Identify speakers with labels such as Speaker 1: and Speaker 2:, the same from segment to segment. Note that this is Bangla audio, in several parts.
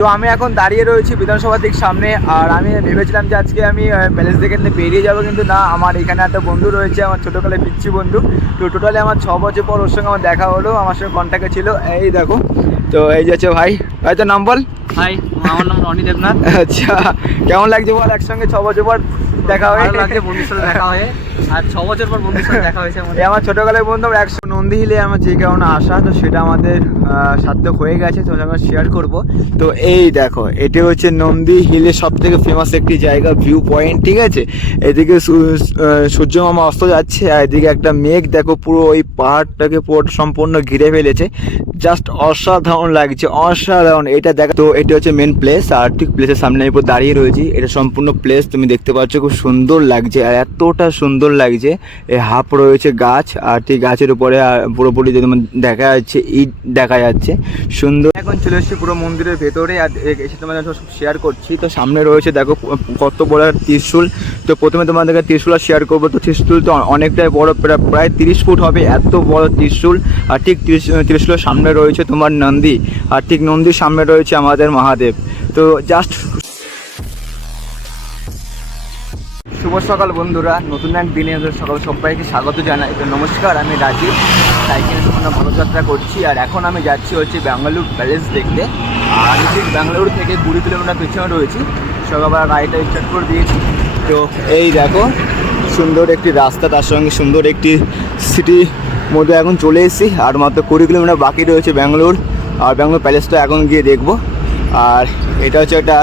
Speaker 1: তো আমি এখন দাঁড়িয়ে রয়েছি বিধানসভা ঠিক সামনে আর আমি ভেবেছিলাম যে আজকে আমি প্যালেস থেকে বেরিয়ে যাব কিন্তু না আমার এখানে একটা বন্ধু রয়েছে আমার ছোটোকালে পিচ্ছি বন্ধু। তো টোটালি আমার ছ বছর পর ওর সঙ্গে আমার দেখা হলো আমার সঙ্গে কন্ট্যাক্টে ছিল। এই দেখো তো এই যাচ্ছে ভাই ভাই তোর নাম বল?
Speaker 2: হাই আমার নাম রনি দেবনাথ।
Speaker 1: আচ্ছা কেমন লাগছে বল একসঙ্গে ছ বছর পর দেখা হয়ে?
Speaker 2: লাগছে বন্ধুর সাথে দেখা হয়ে। আর ছ পর বন্ধুর দেখা হয়েছে আমার
Speaker 1: ছোটোকালের বন্ধু, আমরা একশো নন্দী হিলে আমার যে কারণে আসা, তো সেটা আমাদের সার্থক হয়ে গেছে তো আমরা শেয়ার করব। তো এই দেখো, এটি হচ্ছে নন্দী হিলের সব থেকে ফেমাস একটি জায়গা ভিউ পয়েন্ট ঠিক আছে? এদিকে সূর্য মামা অস্ত যাচ্ছে, আর এদিকে একটা মেঘ, দেখো, পুরো ওই পাহাড়টাকে পুরো সম্পূর্ণ ঘিরে ফেলেছে। জাস্ট অসাধারণ লাগছে, অসাধারণ, এটা দেখা তো এটা হচ্ছে মেন প্লেস আর ঠিক প্লেসের সামনে আমি দাঁড়িয়ে রয়েছি। এটা সম্পূর্ণ প্লেস তুমি দেখতে পাচ্ছ, খুব সুন্দর লাগছে, আর এতটা সুন্দর লাগছে। হাফ রয়েছে গাছ, আর ঠিক গাছের উপরে পুরোপুরি যদি দেখা যাচ্ছে, ইট দেখা যাচ্ছে। সুন্দর। এখন চলে এসেছি পুরো মন্দিরের ভেতরে, আর এসে তোমাদের সব শেয়ার করছি। তো সামনে রয়েছে, দেখো কত বড় ত্রিশূল। তো প্রথমে তোমাদেরকে ত্রিশূল আর শেয়ার করব। তো ত্রিশূল তো অনেকটাই বড়, প্রায় তিরিশ ফুট হবে, এত বড় ত্রিশূল। আর ঠিক ত্রিশ- ত্রিশূলের সামনে রয়েছে তোমার নন্দী। আর ঠিক নন্দীর সামনে রয়েছে আমাদের মহাদেব। তো জাস্ট শুভ সকাল বন্ধুরা, নতুন এক দিনে সকাল সবাইকে স্বাগত জানাই। তো নমস্কার, আমি রাজীব সাইকেলের সামনে পদযাত্রা করছি, আর এখন আমি যাচ্ছি হচ্ছে ব্যাঙ্গালুর প্যালেস দেখতে। আর আমি ঠিক ব্যাঙ্গালুরু থেকে কুড়ি কিলোমিটার পিছনে রয়েছি, সকালবেলা গাড়িটা স্টার্ট করে দিয়েছি। তো এই দেখো, সুন্দর একটি রাস্তা, তার সঙ্গে সুন্দর একটি সিটি মধ্যে এখন চলে এসেছি, আর মাত্র কুড়ি কিলোমিটার বাকি রয়েছে ব্যাঙ্গালোর, আর ব্যাঙ্গালোর প্যালেসটা এখন গিয়ে দেখব। আর এটা হচ্ছে একটা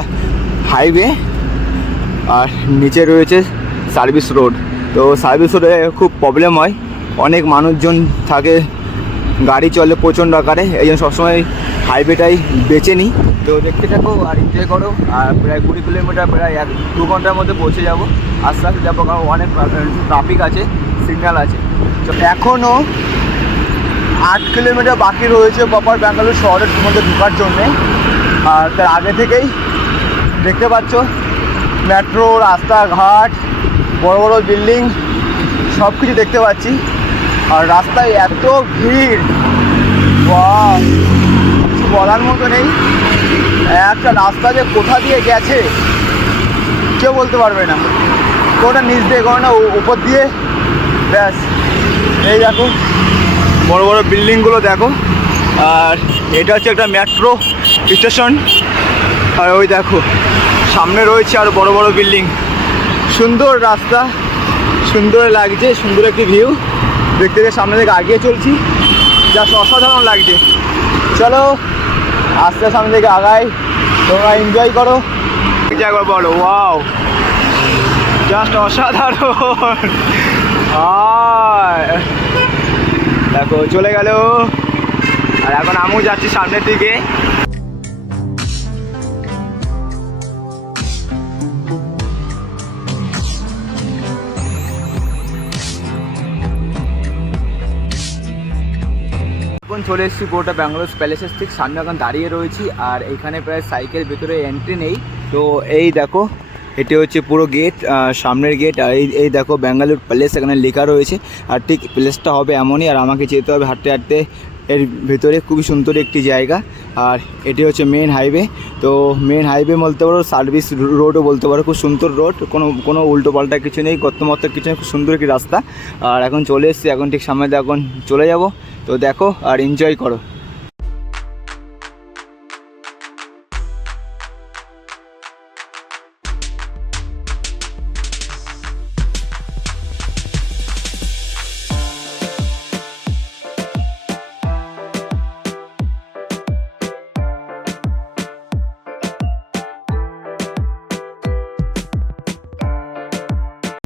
Speaker 1: হাইওয়ে আর নিচে রয়েছে সার্ভিস রোড। তো সার্ভিস রোডে খুব প্রবলেম হয়। অনেক মানুষজন থাকে, গাড়ি চলে প্রচণ্ড আকারে, এই জন্য সবসময় হাইওয়েটাই বেছে নিই। তো দেখতে থাকো আর এনজয় করো। আর প্রায় কুড়ি কিলোমিটার প্রায় এক দু ঘণ্টার মধ্যে পৌঁছে যাব। আস্তে আস্তে যাব কারণ অনেক ট্রাফিক আছে সিগন্যাল আছে। তো এখনও আট কিলোমিটার বাকি রয়েছে প্রপার ব্যাঙ্গালোর শহরের মধ্যে ঢোকার জন্যে। আর তার আগে থেকেই দেখতে পাচ্ছ মেট্রো, রাস্তাঘাট, বড় বড় বিল্ডিং সব কিছু দেখতে পাচ্ছি। আর রাস্তায় এত ভিড়। কিছু বলার মতো নেই। একটা রাস্তা যে কোথা দিয়ে গেছে, কেউ বলতে পারবে না। কোনটা নিচ দিয়ে, কোনটা উপর দিয়ে, ব্যাস। এই দেখো, বড় বড় বিল্ডিংগুলো দেখো। আর এটা হচ্ছে একটা মেট্রো স্টেশন। আর ওই দেখো সামনে রয়েছে আরও বড় বড় বিল্ডিং। সুন্দর রাস্তা, সুন্দর লাগছে, সুন্দর একটি ভিউ দেখতে দেখতে সামনে থেকে আগিয়ে চলছি। জাস্ট অসাধারণ লাগছে। চলো, আস্তে সামনে থেকে আগাই। তোমরা এনজয় করো। যে একবার বলো ওয়াও জাস্ট অসাধারণ! দেখো, চলে গেল। আর এখন আমিও যাচ্ছি সামনের দিকে। এখন চলে এসেছি পুরোটা ব্যাঙ্গালোর প্যালেসের ঠিক সামনে, এখন দাঁড়িয়ে রয়েছি আর এখানে প্রায় সাইকেল ভেতরে এন্ট্রি নেই। তো এই দেখো, এটি হচ্ছে পুরো গেট সামনের গেট আর এই এই দেখো ব্যাঙ্গালোর প্যালেস এখানে লেখা রয়েছে। আর ঠিক প্লেসটা হবে এমনই, আর আমাকে যেতে হবে হাঁটতে হাঁটতে এর ভেতরে, খুবই সুন্দর একটি জায়গা। আর এটি হচ্ছে মেন হাইওয়ে তো মেন হাইওয়ে বলতে পারো সার্ভিস রোডও বলতে পারো, খুব সুন্দর রোড কোনো কোনো উল্টো পাল্টা কিছু নেই গত্তমত্ত কিছু নেই, খুব সুন্দর একটি রাস্তা। আর এখন চলে এসেছি, এখন ঠিক সামনে এখন চলে যাব। তো দেখো আর এনজয় করো।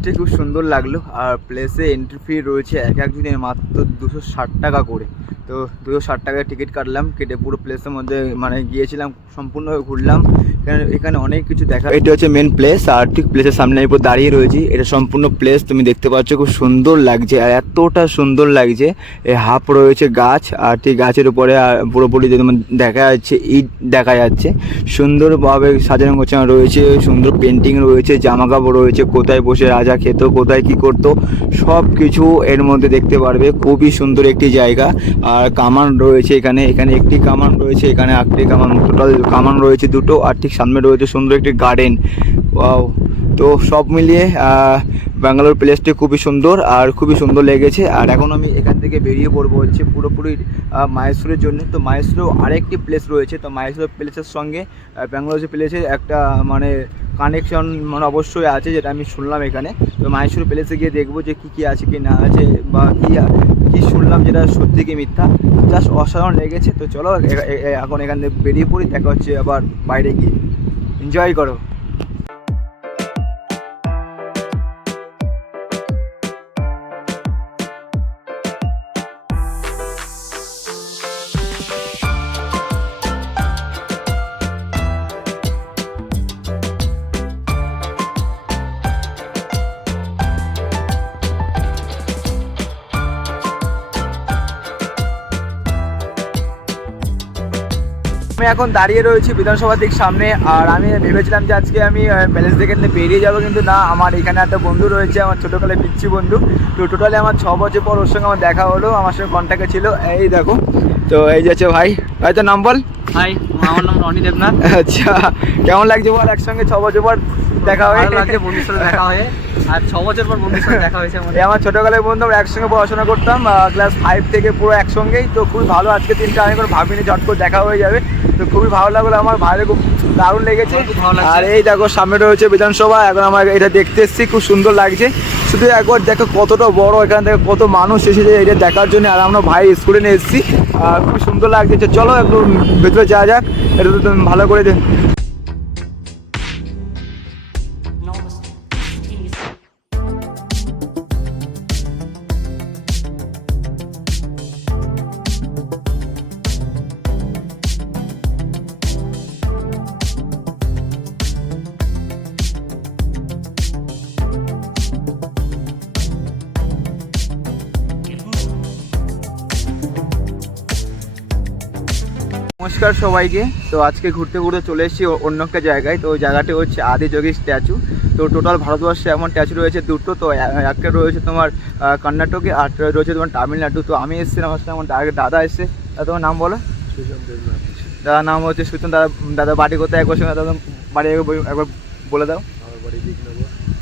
Speaker 1: এটি খুব সুন্দর লাগল। আর প্লেসে এন্ট্রি ফি রয়েছে এক একজনের মাত্র দুশো ষাট টাকা করে। তো দুশো ষাট টাকার টিকিট কাটলাম, কেটে পুরো প্লেসের মধ্যে মানে গিয়েছিলাম, সম্পূর্ণভাবে ঘুরলাম। এখানে এখানে অনেক কিছু দেখা এটা হচ্ছে মেন প্লেস আর ঠিক প্লেসের সামনে আমি দাঁড়িয়ে রয়েছি। এটা সম্পূর্ণ প্লেস তুমি দেখতে পাচ্ছ খুব সুন্দর লাগছে, আর এতটা সুন্দর লাগছে। এই হাফ রয়েছে গাছ, আর ঠিক গাছের উপরে, আর পুরোপুরি যদি তোমার দেখা যাচ্ছে, ইট দেখা যাচ্ছে। সুন্দরভাবে সাজানো গোছানো রয়েছে, সুন্দর পেন্টিং রয়েছে জামা কাপড় রয়েছে, কোথায় বসে রাজা খেত, কোথায় কি করতো সব কিছু এর মধ্যে দেখতে পারবে। খুবই সুন্দর একটি জায়গা আর কামান রয়েছে এখানে। এখানে একটি কামান রয়েছে, এখানে একটি কামান। টোটাল কামান রয়েছে দুটো আর ঠিক সামনে রয়েছে সুন্দর একটি গার্ডেন ওয়াও তো সব মিলিয়ে ব্যাঙ্গালোর প্লেসটি খুবই সুন্দর আর খুবই সুন্দর লেগেছে। আর এখন আমি এখান থেকে বেরিয়ে পড়ব হচ্ছে পুরোপুরি মাহেশ্বরের জন্য। তো মাহেশ্বরেও আরেকটি প্লেস রয়েছে। তো মাহেশ্বর প্লেসের সঙ্গে ব্যাঙ্গালোর যে প্লেসের একটা মানে কানেকশন মানে অবশ্যই আছে, যেটা আমি শুনলাম এখানে। তো মাহেশ্বর প্লেসে গিয়ে দেখব যে কী কী আছে, কি না আছে, বা কী কী শুনলাম যেটা সত্যি কি মিথ্যা। জাস্ট অসাধারণ লেগেছে। তো চলো এখন এখান থেকে বেরিয়ে পড়ি, দেখা হচ্ছে আবার বাইরে গিয়ে। এনজয় করো। আমি এখন দাঁড়িয়ে রয়েছি বিধানসভা দিক সামনে, আর আমি ভেবেছিলাম যে আজকে আমি প্যালেস থেকে বেরিয়ে যাব, কিন্তু না, আমার এখানে একটা বন্ধু রয়েছে, আমার ছোটোকালে পিচ্ছি বন্ধু। তো টোটালি আমার ছ বছর পর ওর সঙ্গে আমার দেখা হলো, আমার সঙ্গে কন্ট্যাক্টে ছিল। এই দেখো, তো এই যাচ্ছে ভাই ভাই তো নাম বল?
Speaker 2: হাই আমার নাম রনি দেবনাথ।
Speaker 1: আচ্ছা কেমন লাগছে বল? একসঙ্গে ছ বছর পর দেখা হয়ে।
Speaker 2: লাগছে বন্ধুর সাথে দেখা হয়ে। আর ছ বছর পর বন্ধুর সাথে দেখা হয়েছে আমার
Speaker 1: এই আমার ছোটোকালের বন্ধু আমরা একসঙ্গে পড়াশোনা করতাম ক্লাস ফাইভ থেকে পুরো একসঙ্গেই। তো খুবই ভালো আজকে তিনটা আমি করে ভাবিনি ঝট করে দেখা হয়ে যাবে। তো খুবই ভালো লাগল আমার ভাইয়ের খুব দারুণ লেগেছে। আর এই দেখো সামনে রয়েছে বিধানসভা। এখন আমার এটা দেখতে এসেছি খুব সুন্দর লাগছে। শুধু একবার দেখো কতটা বড় এখান থেকে কত মানুষ এসেছে এটা দেখার জন্য। আর আমরা ভাই স্কুলে নিয়ে এসেছি। আর খুব সুন্দর লাগছে। চলো একটু ভেতরে যাওয়া যাক। এটা তো তুমি ভালো করে নমস্কার সবাইকে। তো আজকে ঘুরতে ঘুরতে চলে এসেছি অন্য একটা জায়গায়। তো ওই জায়গাটি হচ্ছে আদিযোগী স্ট্যাচু। তো টোটাল ভারতবর্ষে এমন স্ট্যাচু রয়েছে দুটো। তো একটা রয়েছে তোমার কর্ণাটকে আর রয়েছে তোমার তামিলনাড়ু। তো আমি এসেছিলাম আমার সঙ্গে আমার দাদা এসছে। তা তোমার নাম বলো? দাদার নাম হচ্ছে সুতন। দাদা দাদা বাড়ি কোথায়? একবার সঙ্গে দাদা বাড়ি একবার বলে দাও।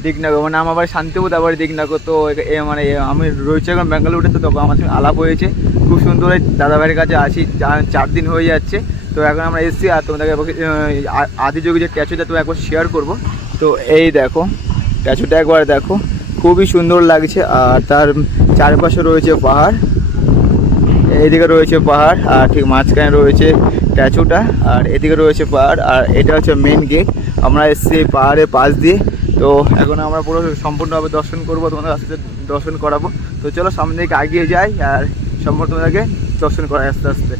Speaker 1: দিগনগর মানে আমার বাড়ি শান্তিপুর তার বাড়ি দিগনগর তো এ- মানে আমি রয়েছে এখন ব্যাঙ্গালুরুতে তো তখন আমার সঙ্গে আলাপ হয়েছে। খুব সুন্দর দাদাভাইয়ের কাছে যা- চার দিন হয়ে যাচ্ছে। তো এখন আমরা এসেছি, আর তোমাদেরকে আদিযোগী যে স্ট্যাচুটা তুমি একবার শেয়ার করব। তো এই দেখো স্ট্যাচুটা একবার দেখো, খুবই সুন্দর লাগছে, আর তার চারপাশে রয়েছে পাহাড়। এইদিকে রয়েছে পাহাড়, আর ঠিক মাঝখানে রয়েছে স্ট্যাচুটা আর এদিকে রয়েছে পাহাড়, আর এটা হচ্ছে মেন গেট আমরা এসেছি পাহাড়ের পাশ দিয়ে। তো এখন আমরা পুরো সম্পূর্ণভাবে দর্শন করব, তোমাদের আস্তে দর্শন করাবো। তো চলো সামনে দিকে এগিয়ে যাই আর সম্পূর্ণ তোমাদেরকে দর্শন করাই আস্তে আস্তে।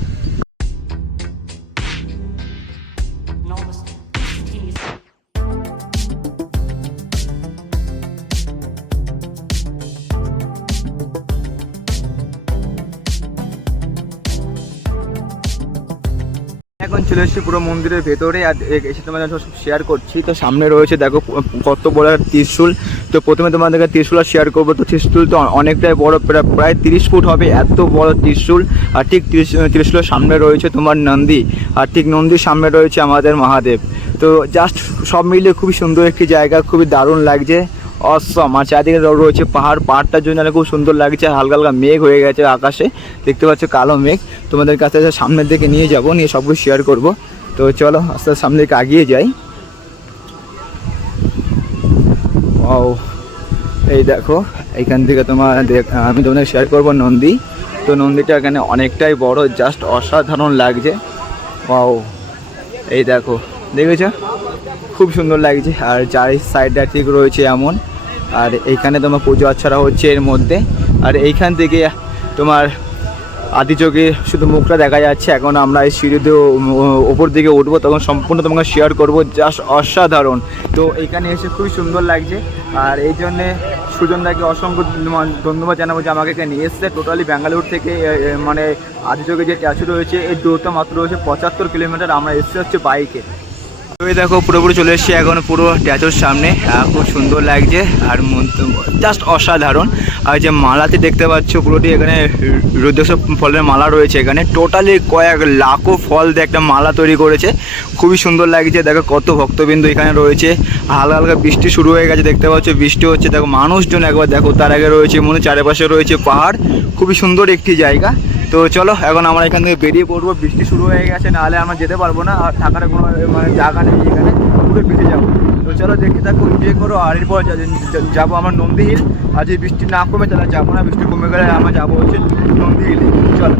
Speaker 1: চলে এসেছি পুরো মন্দিরের ভেতরে আর এসে তোমাদের সব শেয়ার করছি। তো সামনে রয়েছে, দেখো কত বড় ত্রিশূল। তো প্রথমে তোমাদেরকে ত্রিশূল শেয়ার করব। তো ত্রিশূল তো অনেকটাই বড়, প্রায় তিরিশ ফুট হবে, এত বড় ত্রিশূল। আর ঠিক ত্রিশ সামনে রয়েছে তোমার নন্দী। আর ঠিক নন্দীর সামনে রয়েছে আমাদের মহাদেব। তো জাস্ট সব মিলিয়ে খুবই সুন্দর একটি জায়গা, খুবই দারুণ লাগছে। অসম আর চারিদিকে রয়েছে পাহাড়। পাহাড়টার জন্য খুব সুন্দর লাগছে। আর হালকা হালকা মেঘ হয়ে গেছে আকাশে। দেখতে পাচ্ছ কালো মেঘ। তোমাদের কাছে সামনের দিকে নিয়ে যাব, নিয়ে সব কিছু শেয়ার করব। তো চলো, আস্তে আস্তে সামনের দিকে আগিয়ে যাই। ও এই দেখো এইখান থেকে তোমার আমি তোমাদের শেয়ার করব নন্দী। তো নন্দীটা এখানে অনেকটাই বড় জাস্ট অসাধারণ লাগছে। ও এই দেখো, দেখেছ? খুব সুন্দর লাগছে। আর চারি সাইডটা ঠিক রয়েছে এমন। আর এইখানে তোমার পুজো আচ্ছারা হচ্ছে এর মধ্যে। আর এইখান থেকে তোমার আদিযোগে শুধু মুখটা দেখা যাচ্ছে। এখন আমরা এই সিঁড়িতে ওপর দিকে উঠবো, তখন সম্পূর্ণ তোমাকে শেয়ার করব। জাস্ট অসাধারণ। তো এইখানে এসে খুবই সুন্দর লাগছে। আর এই জন্যে সুজনদাকে অসংখ্য ধন্যবাদ- জানাব যে আমাকে এখানে নিয়ে এসছে। টোটালি ব্যাঙ্গালোর থেকে মানে আদিযোগে যে ট্যাচু রয়েছে, এর দূরত্ব মাত্র রয়েছে পঁচাত্তর কিলোমিটার। আমরা এসছে হচ্ছে বাইকে ওই দেখো, পুরোপুরি চলে এসেছি এখন পুরো ট্যাচোর সামনে। খুব সুন্দর লাগছে আর জাস্ট অসাধারণ। আর যে মালাতে দেখতে পাচ্ছ, পুরোটি এখানে রুদ্রাক্ষ ফলের মালা রয়েছে এখানে। টোটালি কয়েক লাখো ফল দিয়ে একটা মালা তৈরি করেছে। খুবই সুন্দর লাগছে, দেখো কত ভক্তবিন্দু এখানে রয়েছে। হালকা হালকা বৃষ্টি শুরু হয়ে গেছে, দেখতে পাচ্ছ বৃষ্টি হচ্ছে। দেখো, মানুষজন একবার দেখো, তার আগে রয়েছে, মনে চারিপাশে রয়েছে পাহাড়। খুবই সুন্দর একটি জায়গা। তো চলো, এখন আমরা এখান থেকে বেরিয়ে পড়ব। বৃষ্টি শুরু হয়ে গেছে, নাহলে আমরা যেতে পারব না। আর থাকার কোনো মানে জায়গা নেই এখানে। পুরো বেঁচে যাব। তো চলো, দেখতে থাকো এনজয় করো। আর এরপর যাব আমার নন্দী হিল আর যদি বৃষ্টি না কমে, তাহলে যাব না। বৃষ্টি কমে গেলে আমরা যাব হচ্ছে নন্দী হিলে চলো।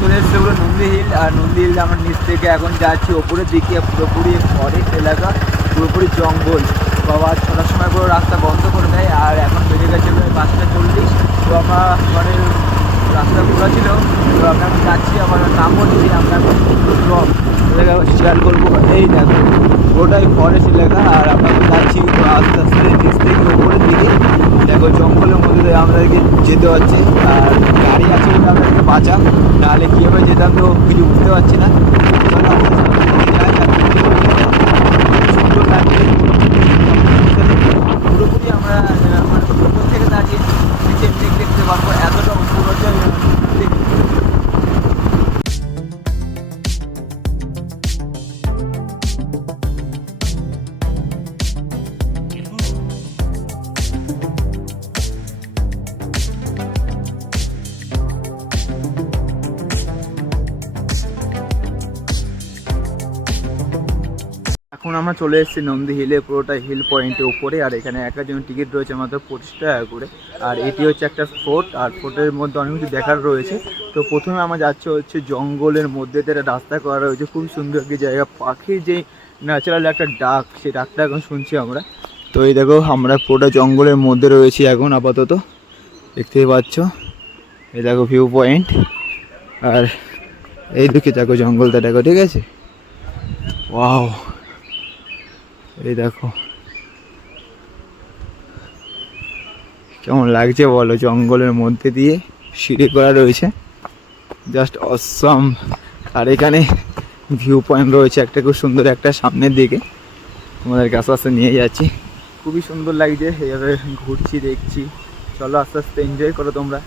Speaker 1: চলে এসছে পুরো নন্দী হিল আর নন্দী হিল আমরা নিচ থেকে এখন যাচ্ছি। ওপরের দিকে পুরোপুরি ফরেস্ট এলাকা পুরোপুরি জঙ্গল। বাবা, ছটার সময় পুরো রাস্তা বন্ধ করে দেয়। আর এখন বেড়ে গেছে পাঁচটা চল্লিশ। তো আমরা মানে রাস্তা খোলা ছিল তো এখন যাচ্ছি, আবার নামও এখন ড্রপ শেয়ার করব। এই দেখো, গোটাই ফরেস্ট এলাকা, আর আপনাকে যাচ্ছি যাচ্ছি আস্তে আস্তে নিচ থেকে উপরের দিকে। দেখো, জঙ্গলের মধ্যে আমাদেরকে যেতে হচ্ছে, আর গাড়ি আছে ওটা আমাদেরকে বাঁচা নাহলে কীভাবে যেতাম তো কিছু বুঝতে পারছি না। এখন আমরা চলে এসেছি নন্দী হিলে পুরোটা হিল পয়েন্টের উপরে, আর এখানে একার জন্য টিকিট রয়েছে মাত্র পঁচিশ টাকা করে। আর এটি হচ্ছে একটা ফোর্ট আর ফোর্টের মধ্যে অনেক কিছু দেখার রয়েছে। তো প্রথমে আমরা যাচ্ছে হচ্ছে জঙ্গলের মধ্যে একটা রাস্তা করা রয়েছে, খুব সুন্দর একটি জায়গা। পাখির যে ন্যাচারাল একটা ডাক সেই ডাকটা এখন শুনছি আমরা। তো এই দেখো, আমরা পুরোটা জঙ্গলের মধ্যে রয়েছি এখন আপাতত। দেখতেই পাচ্ছ? এই দেখো ভিউ পয়েন্ট আর এই দিকে দেখো জঙ্গলটা, দেখো, ঠিক আছে? ওয়াও এই দেখো। কেমন লাগছে বলো জঙ্গলের মধ্যে দিয়ে? সিঁড়ি করা রয়েছে। জাস্ট অসম আর এখানে ভিউ পয়েন্ট রয়েছে একটা খুব সুন্দর একটা সামনের দিকে। তোমাদেরকে আস্তে আস্তে নিয়ে যাচ্ছি। খুবই সুন্দর লাগছে। এইভাবে ঘুরছি, দেখছি। চলো আস্তে আস্তে এনজয় করো তোমরা।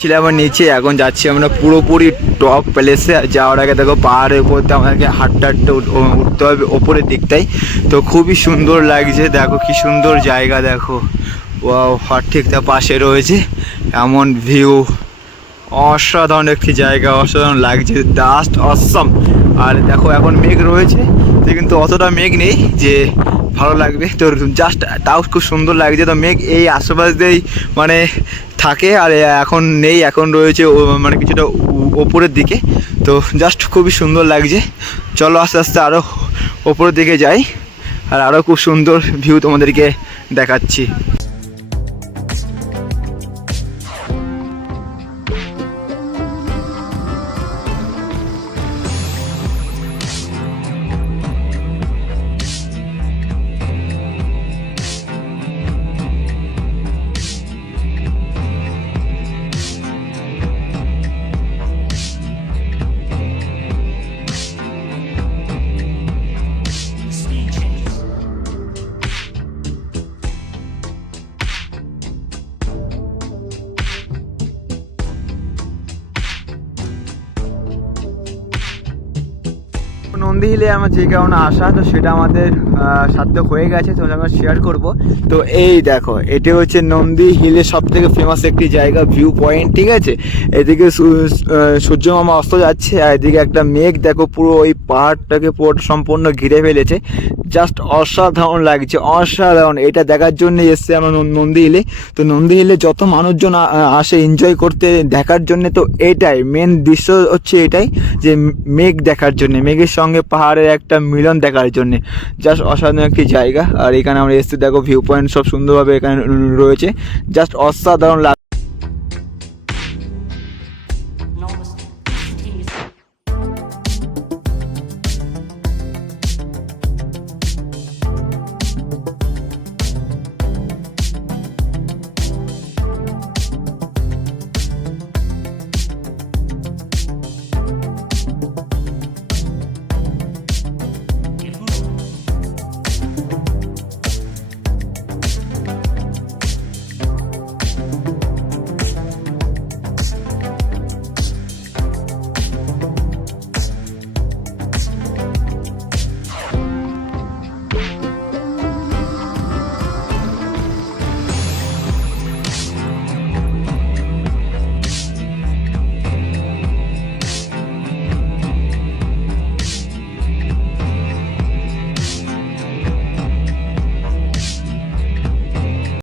Speaker 1: ছিল আবার নিচে, এখন যাচ্ছি আমরা পুরোপুরি টপ প্লেসে যাওয়ার আগে দেখো পাহাড়ের উপর দিয়ে আমাদেরকে হাঁটতে হাঁটতে উঠতে হবে, ওপরের দিকটাই। তো খুবই সুন্দর লাগছে, দেখো কি সুন্দর জায়গা, দেখো। ও আর ঠিক তার পাশে রয়েছে এমন ভিউ অসাধারণ একটি জায়গা, অসাধারণ লাগছে জাস্ট অসম আর দেখো এখন মেঘ রয়েছে, তো কিন্তু অতটা মেঘ নেই যে ভালো লাগবে। তো জাস্ট তাও খুব সুন্দর লাগছে। তো মেঘ এই আশেপাশ দিয়েই মানে থাকে আর এখন নেই, এখন রয়েছে মানে কিছুটা ওপরের দিকে। তো জাস্ট খুবই সুন্দর লাগছে। চলো আস্তে আস্তে আরও ওপরের দিকে যাই। আর আরও খুব সুন্দর ভিউ তোমাদেরকে দেখাচ্ছি। নন্দী হিলে আমার যে কারণে আসা, তো সেটা আমাদের সার্থক হয়ে গেছে তো আমরা শেয়ার করব। তো এই দেখো, এটি হচ্ছে নন্দী হিলের সব থেকে ফেমাস একটি জায়গা ভিউ পয়েন্ট ঠিক আছে? এদিকে সূর্য মামা অস্ত যাচ্ছে, আর এদিকে একটা মেঘ, দেখো, পুরো ওই পাহাড়টাকে পুরো সম্পূর্ণ ঘিরে ফেলেছে। জাস্ট অসাধারণ লাগছে, অসাধারণ। এটা দেখার জন্য এসছে আমরা নন- নন্দী হিলে। তো নন্দী হিলে যত মানুষজন আসে এনজয় করতে, দেখার জন্য, তো এটাই মেন দৃশ্য হচ্ছে এটাই, যে মেঘ দেখার জন্য, মেঘের সঙ্গে পাহাড়ের একটা মিলন দেখার জন্যে। জাস্ট অসাধারণ একটি জায়গা। আর এখানে আমরা এসে দেখো ভিউ পয়েন্ট সব সুন্দরভাবে এখানে রয়েছে। জাস্ট অসাধারণ